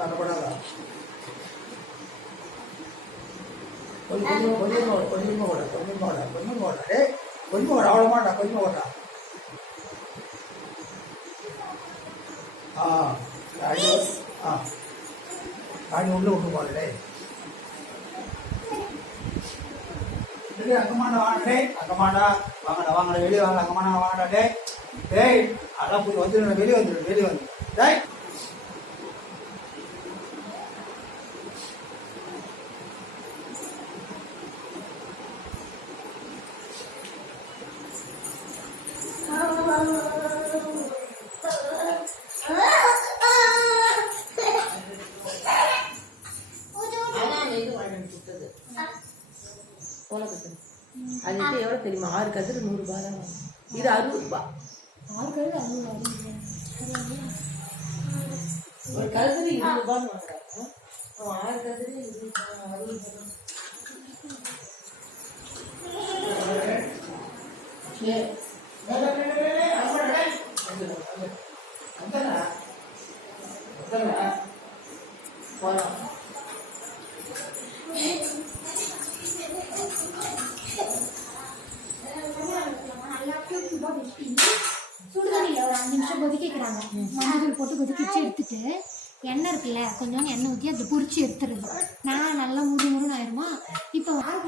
சண்டப்படாதா கொஞ்சம் அவ்வளோ மாட்டா கொஞ்சம் ஓட்டா காடி உள்ள விட்டு போடலே அங்கமாண்டா வாங்கடே அங்கமாண்டா வாங்கடா வெளியே வாங்க அங்கமாண்டா வாங்கடா டேய் அதான் போய் வந்துடு வெளியே வந்து டேய் அது எவ்வளோ தெரியுமா 6 கதிர் 100 ரூபாய் தான் இது 60 ரூபாய் 6 கதிர் 60 ஒரு கதிர் 20 ரூபான்னு வாங்குறாங்க 6 கதிர் 60 சுடுதண்ணியில் ஒரு 5 நிமிஷம் கொதிக்கிறாங்க மஞ்சள் போட்டு கொதிக்கிச்சு எடுத்துட்டு எண்ணெய் இருக்குல்ல கொஞ்சம் எண்ணெய் ஊற்றி அதை பொரிச்சு எடுத்துருது நான் நல்லா முருன்னு ஆயிருமா இப்போ வாரம்